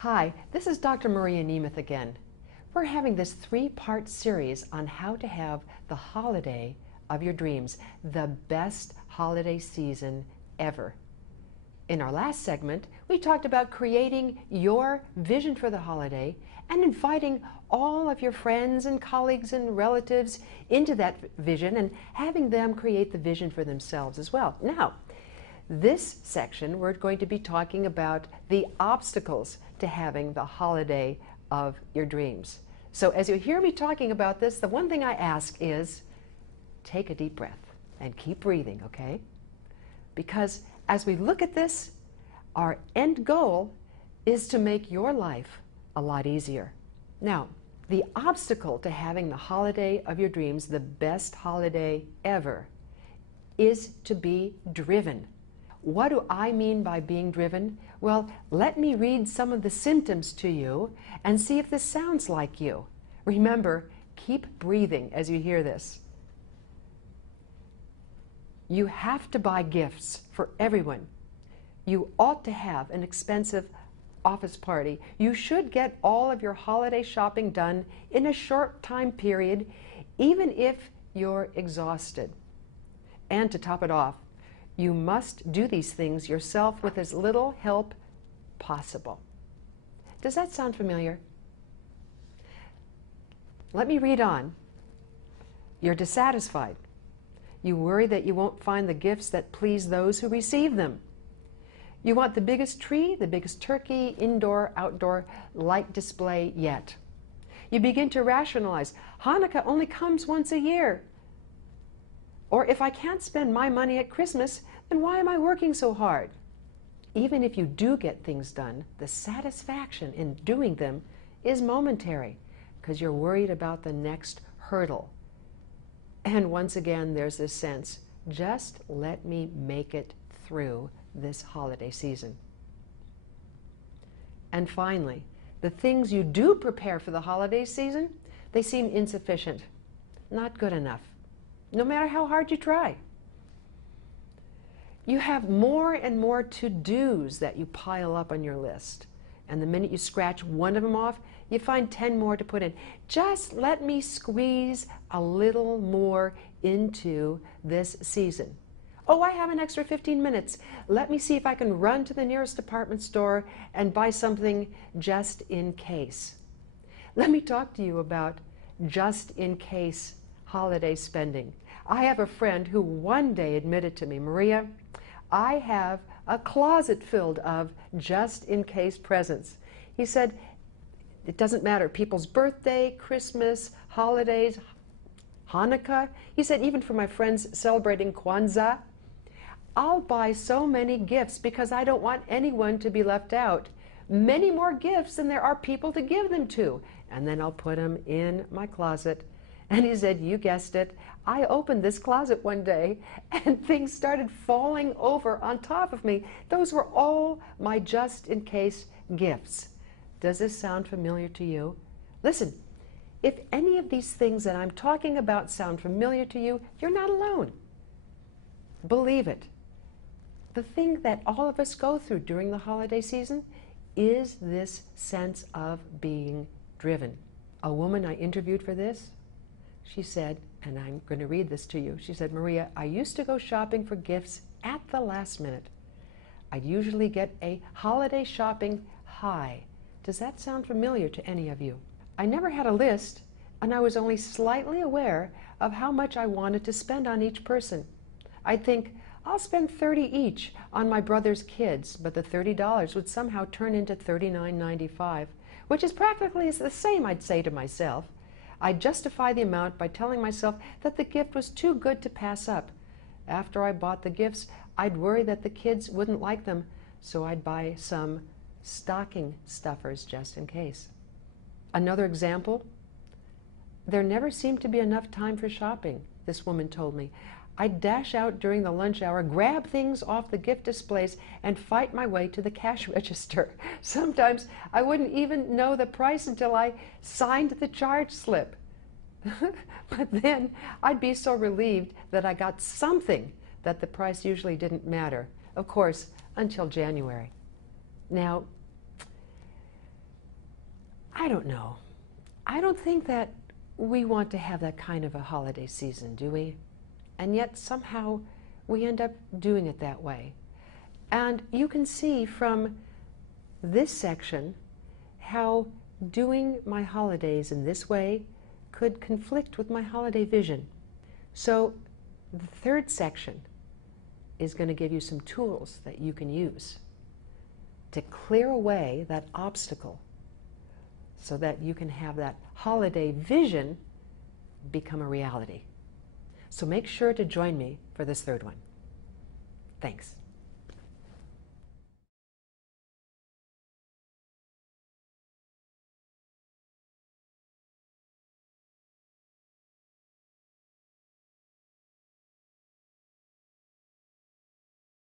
Hi, this is Dr. Maria Nemeth again. We're having this three-part series on how to have the holiday of your dreams, the best holiday season ever. In our last segment, we talked about creating your vision for the holiday and inviting all of your friends and colleagues and relatives into that vision and having them create the vision for themselves as well. Now, this section, we're going to be talking about the obstacles to having the holiday of your dreams. So as you hear me talking about this, the one thing I ask is take a deep breath and keep breathing, okay? Because as we look at this, our end goal is to make your life a lot easier. Now, the obstacle to having the holiday of your dreams, the best holiday ever, is to be driven. What do I mean by being driven? Well, let me read some of the symptoms to you and see if this sounds like you. Remember, keep breathing as you hear this. You have to buy gifts for everyone. You ought to have an expensive office party. You should get all of your holiday shopping done in a short time period, even if you're exhausted. And to top it off, you must do these things yourself with as little help possible. Does that sound familiar? Let me read on. You're dissatisfied. You worry that you won't find the gifts that please those who receive them. You want the biggest tree, the biggest turkey, indoor, outdoor light display yet. You begin to rationalize, Hanukkah only comes once a year. Or if I can't spend my money at Christmas, then why am I working so hard? Even if you do get things done, the satisfaction in doing them is momentary because you're worried about the next hurdle. And once again, there's this sense, just let me make it through this holiday season. And finally, the things you do prepare for the holiday season, they seem insufficient, not good enough, no matter how hard you try. You have more and more to-dos that you pile up on your list. And the minute you scratch one of them off, you find 10 more to put in. Just let me squeeze a little more into this season. Oh, I have an extra 15 minutes. Let me see if I can run to the nearest department store and buy something just in case. Let me talk to you about just in case holiday spending. I have a friend who one day admitted to me, Maria, I have a closet filled of just-in-case presents. He said, it doesn't matter, people's birthday, Christmas, holidays, Hanukkah. He said, even for my friends celebrating Kwanzaa, I'll buy so many gifts because I don't want anyone to be left out. Many more gifts than there are people to give them to. And then I'll put them in my closet. And he said, you guessed it, I opened this closet one day and things started falling over on top of me. Those were all my just-in-case gifts. Does this sound familiar to you? Listen, if any of these things that I'm talking about sound familiar to you, you're not alone. Believe it. The thing that all of us go through during the holiday season is this sense of being driven. A woman I interviewed for this, she said, and I'm going to read this to you, she said, Maria, I used to go shopping for gifts at the last minute. I'd usually get a holiday shopping high. Does that sound familiar to any of you? I never had a list, and I was only slightly aware of how much I wanted to spend on each person. I'd think, I'll spend $30 each on my brother's kids, but the $30 would somehow turn into $39.95, which is practically the same, I'd say to myself. I'd justify the amount by telling myself that the gift was too good to pass up. After I bought the gifts, I'd worry that the kids wouldn't like them, so I'd buy some stocking stuffers just in case. Another example, there never seemed to be enough time for shopping, this woman told me. I'd dash out during the lunch hour, grab things off the gift displays, and fight my way to the cash register. Sometimes I wouldn't even know the price until I signed the charge slip. But then I'd be so relieved that I got something that the price usually didn't matter. Of course, until January. Now, I don't know. I don't think that we want to have that kind of a holiday season, do we? And yet somehow we end up doing it that way. And you can see from this section how doing my holidays in this way could conflict with my holiday vision. So the third section is going to give you some tools that you can use to clear away that obstacle so that you can have that holiday vision become a reality. So make sure to join me for this third one. Thanks.